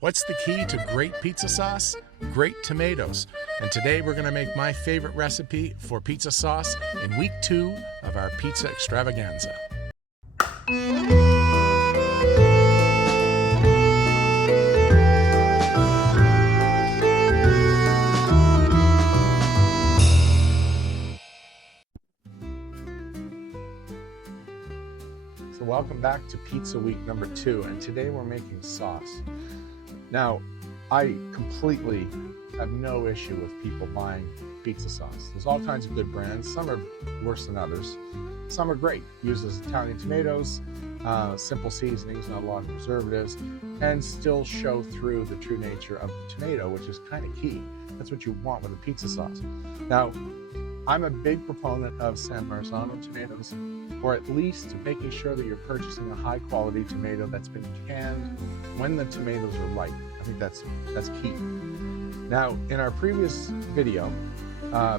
What's the key to great pizza sauce? Great tomatoes. And today we're going to make my favorite recipe for pizza sauce in week 2 of our pizza extravaganza. So welcome back to pizza week number 2, and today we're making sauce. Now, I completely have no issue with people buying pizza sauce. There's all kinds of good brands. Some are worse than others. Some are great. Uses Italian tomatoes, simple seasonings, not a lot of preservatives, and still show through the true nature of the tomato, which is kind of key. That's what you want with a pizza sauce. Now, I'm a big proponent of San Marzano tomatoes, or at least making sure that you're purchasing a high quality tomato that's been canned when the tomatoes are ripe. I think that's key. Now, in our previous video,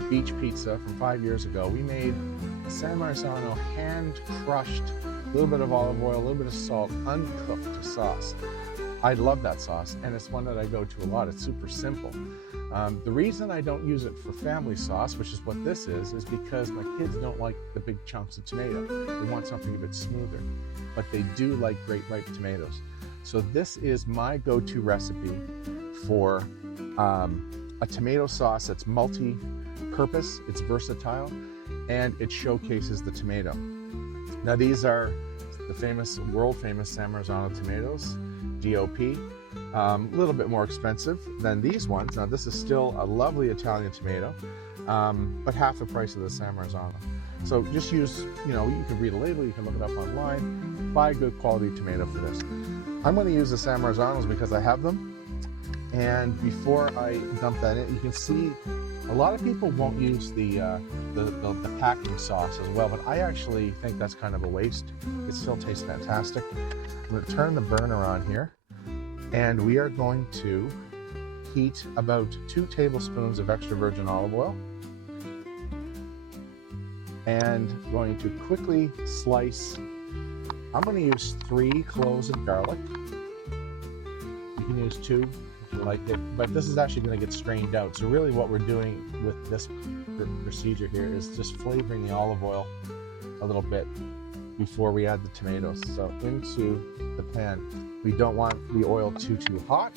Beach Pizza from 5 years ago, we made a San Marzano hand crushed, a little bit of olive oil, a little bit of salt, uncooked sauce. I love that sauce, and it's one that I go to a lot. It's super simple. The reason I don't use it for family sauce, which is what this is because my kids don't like the big chunks of tomato. They want something a bit smoother, but they do like great ripe tomatoes. So this is my go-to recipe for a tomato sauce that's multi-purpose, it's versatile, and it showcases the tomato. Now these are the world-famous San Marzano tomatoes, DOP. A little bit more expensive than these ones. Now this is still a lovely Italian tomato, but half the price of the San Marzano. So just use, you can read a label, you can look it up online, buy a good quality tomato for this. I'm going to use the San Marzanos because I have them. And before I dump that in, you can see a lot of people won't use the packing sauce as well, but I actually think that's kind of a waste. It still tastes fantastic. I'm going to turn the burner on here, and we are going to heat about 2 tablespoons of extra virgin olive oil, and going to quickly slice. I'm going to use 3 cloves of garlic. You can use 2 if you like it, but this is actually going to get strained out. So really what we're doing with this procedure here is just flavoring the olive oil a little bit before we add the tomatoes. So into the pan. We don't want the oil too hot.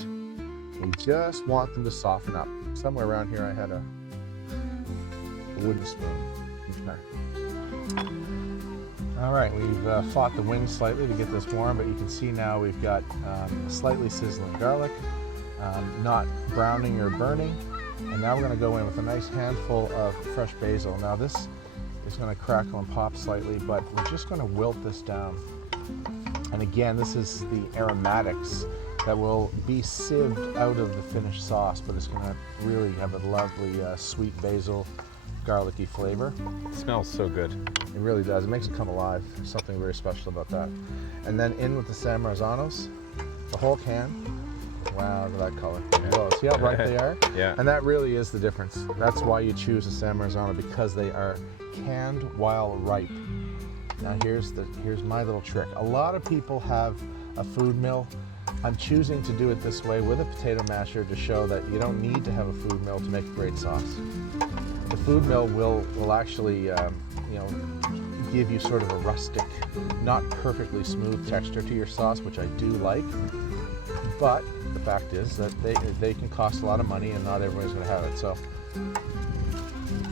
We just want them to soften up. Somewhere around here I had a wooden spoon. Okay. All right, we've fought the wind slightly to get this warm, but you can see now we've got slightly sizzling garlic, not browning or burning. And now we're going to go in with a nice handful of fresh basil. Now this is going to crackle and pop slightly, but we're just going to wilt this down. And again, this is the aromatics that will be sieved out of the finished sauce, but it's going to really have a lovely sweet basil, garlicky flavor. It smells so good. It really does. It makes it come alive. There's something very special about that. And then in with the San Marzanos, the whole can. Wow, look at that color. Whoa, see how bright they are? Yeah. And that really is the difference. That's why you choose a San Marzano, because they are canned while ripe. Now here's my little trick. A lot of people have a food mill. I'm choosing to do it this way with a potato masher to show that you don't need to have a food mill to make a great sauce. The food mill will actually give you sort of a rustic, not perfectly smooth texture to your sauce, which I do like. But the fact is that they can cost a lot of money, and not everybody's going to have it. So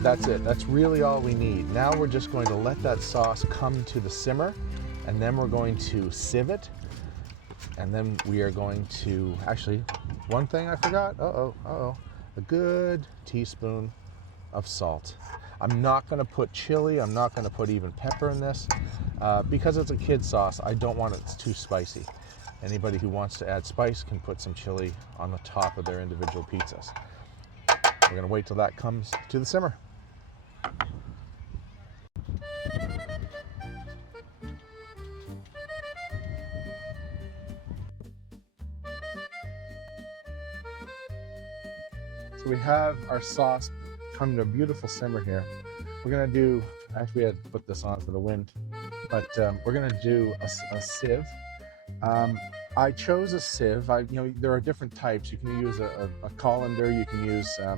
that's it. That's really all we need. Now we're just going to let that sauce come to the simmer, and then we're going to sieve it. And then we are going to, actually, one thing I forgot, a good teaspoon of salt. I'm not going to put chili, I'm not going to put even pepper in this, because it's a kid sauce. I don't want it too spicy. Anybody who wants to add spice can put some chili on the top of their individual pizzas. We're going to wait till that comes to the simmer. So we have our sauce come to a beautiful simmer here. We're going to do, actually we had to put this on for the wind, but we're going to do a sieve. I chose a sieve. There are different types. You can use a colander. You can use a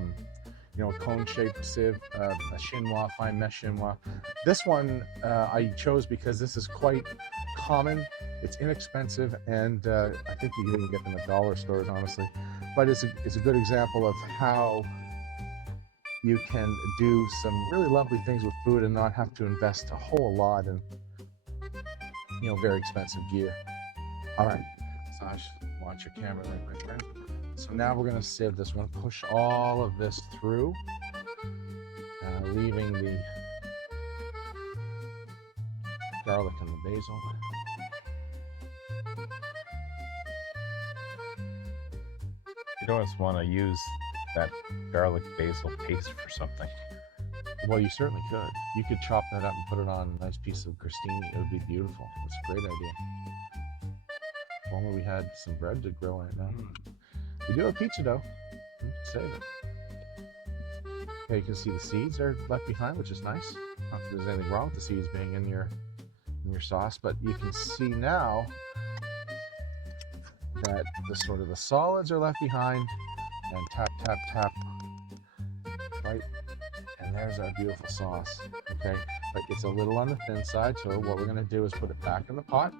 cone-shaped sieve, a chinois, fine mesh chinois. This one I chose because this is quite common. It's inexpensive, and I think you can even get them at dollar stores, honestly. But it's a good example of how you can do some really lovely things with food and not have to invest a whole lot in very expensive gear. All right, Sash, watch your camera right there. So now we're going to sieve this. We're going to push all of this through, leaving the garlic and the basil. You don't just want to use that garlic basil paste for something. Well, you certainly could. You could chop that up and put it on a nice piece of crostini. It would be beautiful. It's a great idea. If only we had some bread to grill right now. We do have pizza dough. Save it. Okay, you can see the seeds are left behind, which is nice. Not that there's anything wrong with the seeds being in your sauce, but you can see now that the solids are left behind, and tap, tap, tap, right? And there's our beautiful sauce, okay? But it's a little on the thin side, so what we're gonna do is put it back in the pot,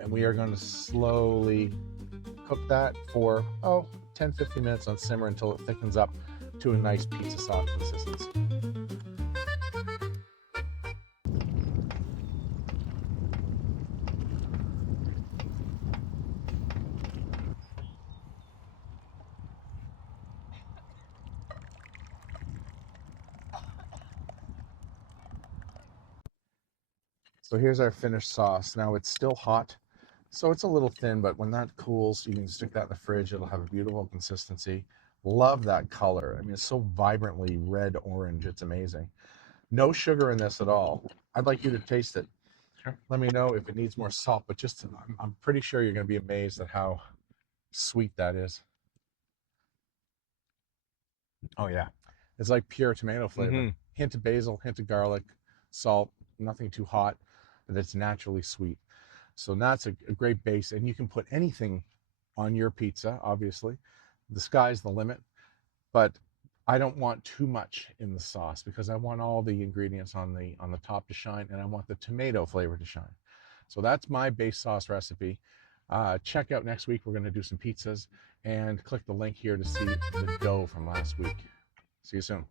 and we are gonna slowly cook that for, 10-15 minutes on simmer until it thickens up to a nice pizza sauce consistency. So here's our finished sauce. Now it's still hot, so it's a little thin, but when that cools, you can stick that in the fridge. It'll have a beautiful consistency. Love that color. I mean, it's so vibrantly red-orange. It's amazing. No sugar in this at all. I'd like you to taste it. Sure. Let me know if it needs more salt, but I'm pretty sure you're going to be amazed at how sweet that is. Oh, yeah. It's like pure tomato flavor. Mm-hmm. Hint of basil, hint of garlic, salt, nothing too hot, but it's naturally sweet. So that's a great base, and you can put anything on your pizza, obviously. The sky's the limit, but I don't want too much in the sauce because I want all the ingredients on the top to shine, and I want the tomato flavor to shine. So that's my base sauce recipe. Check out next week. We're going to do some pizzas, and click the link here to see the dough from last week. See you soon.